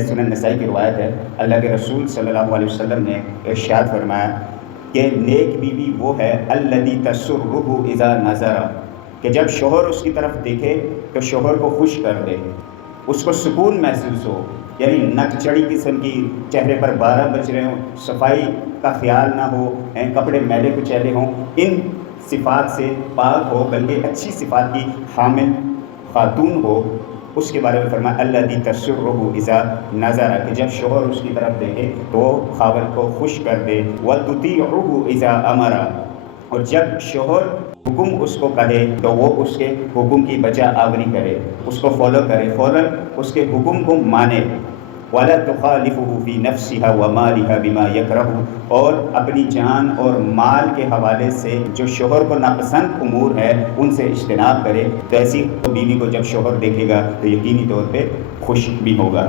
सुनन नसाई की रिवायत है, अल्लाह के रसूल सल्लल्लाहु अलैहि वसल्लम ने इरशाद फरमाया कि नेक बीवी वो है अल्लती तसुर्रुहु इज़ा नज़रा, कि जब शौहर उसकी तरफ देखे तो शौहर को खुश कर दे, उसको सुकून महसूस हो, यानी नकचढ़ी किस्म की, चेहरे पर 12 बज रहे हों, सफाई का ख्याल ना हो, कपड़े मैले कुचैले हों, इन सिफ़ात से पाक हो, बल्कि अच्छी सिफ़ात की हामिल खातून हो। उसके बारे में फरमाया अल्लती तसुर्रुहु इज़ा नज़रा, कि जब शौहर उसकी तरफ देखे तो खावत को खुश कर दे। व तुतीउहु इज़ा अमरा, और जब शौहर हुक्म उसको कहे तो वो उसके हुक्म की बचा आवरी करे, उसको फॉलो करे, फ़ौरन उसके हुक्म को माने। वला तुखालिफुहु फी नफ्सिहा व मालिहा बिमा यकरहु, और अपनी जान और माल के हवाले से जो शौहर को नापसंद उमूर है उनसे इज्तनाब करे। तो ऐसी बीवी को जब शौहर देखेगा तो यकीनी तौर पे खुश भी होगा।